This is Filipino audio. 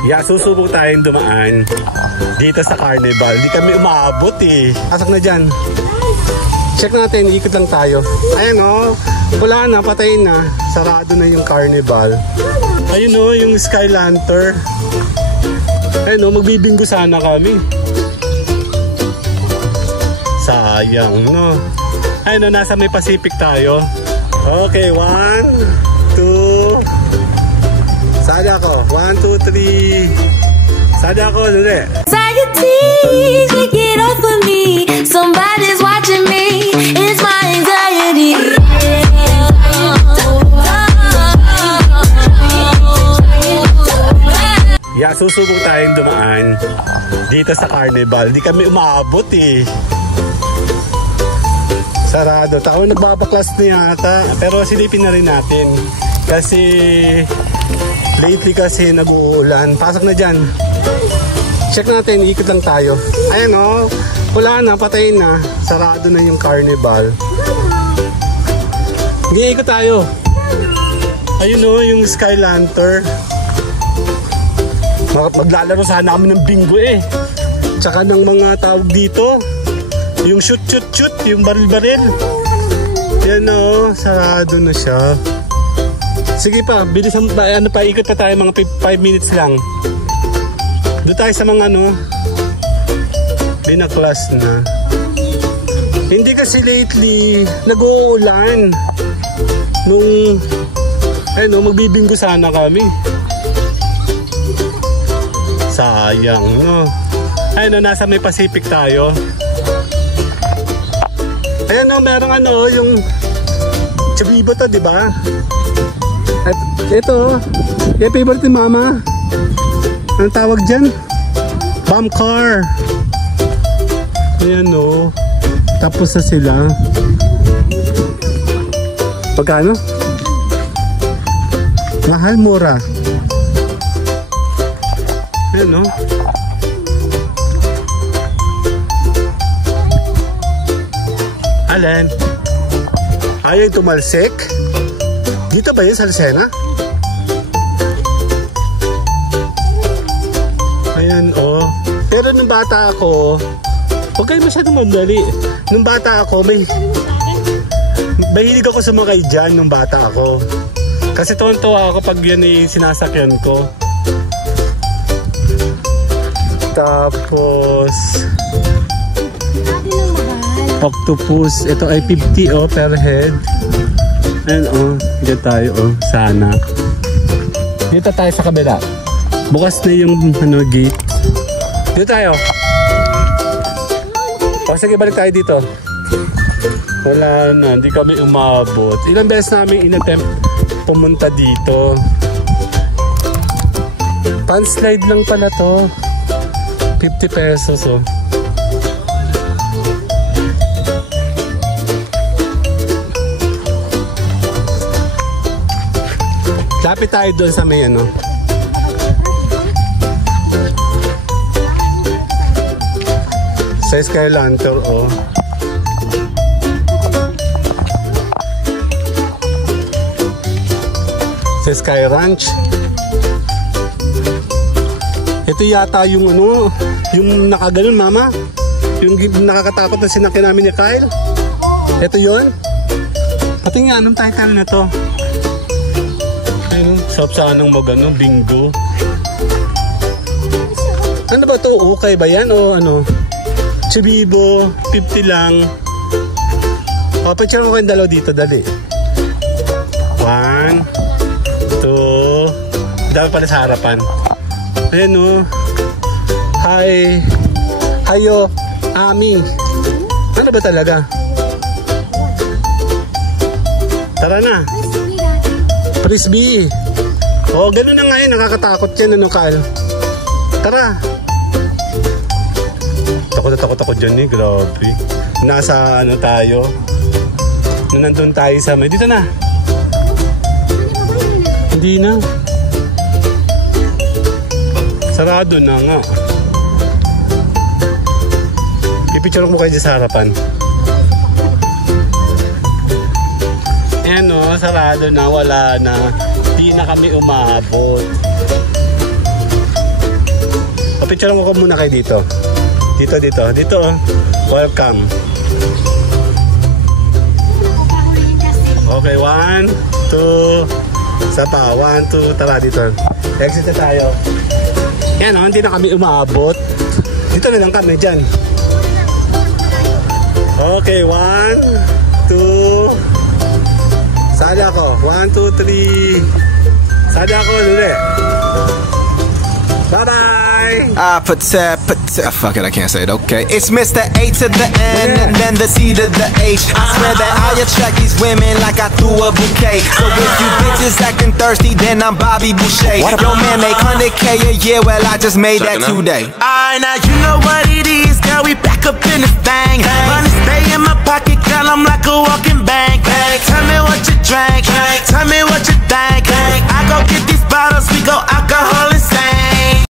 Yeah, susubok tayong dumaan dito sa Carnival. Di kami umaabot eh. Pasok na dyan. Check natin, ikot lang tayo. Ayan o, wala na, patay na. Sarado na yung Carnival. Ayun o, yung Sky Lantern. Ayun o, magbibinggo sana kami. Sayang no. Ayun o, nasa may Pacific tayo. Okay, 1, 2. Sali ako. 1, 2, 3. Sali ako, dali. Anxiety, get off of me. Somebody's watching me. It's my anxiety. Yeah, susubok tayong dumaan dito sa Carnival. Di kami umaabot eh. Sarado. Tako nagbabaklas na yata. Pero silipin na rin natin. Kasi lately kasi nag-uulan. Pasok na dyan. Check natin, ikot lang tayo. Ayan o, wala na, patay na. Sarado na yung Carnival. Hindi, ikot tayo. Ayun o, yung Sky Lantern. Maglalaro sana kami ng bingo eh. Tsaka ng mga tawag dito. Yung shoot, yung baril-baril. Yan o, sarado na siya. Sige pa, bilis ano pa, ikot pa tayo, mga 5 minutes lang. Doon tayo sa mga ano, binaklas na. Hindi kasi lately, nag-uulan. Nung, ayun, magbibinggo sana kami. Sayang, no? Ayun, nasa may Pacific tayo. Ayan, no, merong ano, yung Chabibo to, di ba? At ito, yung favorite ni Mama. Anong tawag dyan? Bomb car. Ayan o. Tapos na sila. Pagkano? Mahal, mura. Ayan o. Alin? Ayaw tumalsik? Dito ba yun sa Lucena? Ayan o. Pero nung bata ako, huwag kayo masyadong mandali. Nung bata ako, mahilig ako sumakay dyan nung bata ako. Kasi tuwan-tuwa ako pag yan ay sinasakyan ko. Tapos octopus. Ito ay 50 o per head. Ayan o. Dito tayo o. Sana. Dito tayo sa kabila. Bukas na yung ano, gate. Dito tayo. O sige, balik tayo dito. Wala na. Hindi kami umabot. Ilang beses namin in-attempt pumunta dito. Pan-slide lang pala to. 50 pesos o. Lapit tayo doon sa may ano. Sa Sky Lantern o. Sa Sky Ranch. Ito yata yung ano, yung nakaganon Mama. Yung nakakatakot na sinakyan namin ni Kyle. Ito yun. Pati nga, anong title na to? Sarap sanang magano, bingo. Ano ba to? Okay ba yan o ano? Chabibo, 50 lang. O, picture mo kayong dalaw dito, dali. 1, 2. Dami pala sa harapan. Ayan o. Hi. Hayo. Ami. Ano ba talaga? Tara na. Frisbee. Oh, gano'n na nga yun. Nakakatakot yan, ano, Kyle? Tara. Takot ako dyan eh. Grabe. Nasa, ano, tayo. Nandun tayo sa may. Dito na. Hindi na. Sarado na nga. Pipicture mo kayo dyan sa harapan. Ayan o, sarado na, wala na. Hindi na kami umabot. Picture mo ko muna kayo dito. Dito. Welcome. Okay, 1, 2, isa pa, 1, 2, tara dito. Exit na tayo. Yan o, hindi na kami umaabot. Dito na lang kami, dyan. Okay, 1, 2, sali ako. 1, 2, 3. Sali ako, ulit. Bye-bye! Fuck it, I can't say it, okay. It's Mr. A to the N and then the C to the H. I swear that I attract these women like I threw a bouquet. So if you bitches acting thirsty, then I'm Bobby Boucher. Your man make 100K a year, well I just made that today. Alright, now you know what it is, girl, we back up in this thing. Money stay in my pocket, girl, I'm like a walking bank. Tell me what you drank, tell me what you think. I go get these bottles, we go alcohol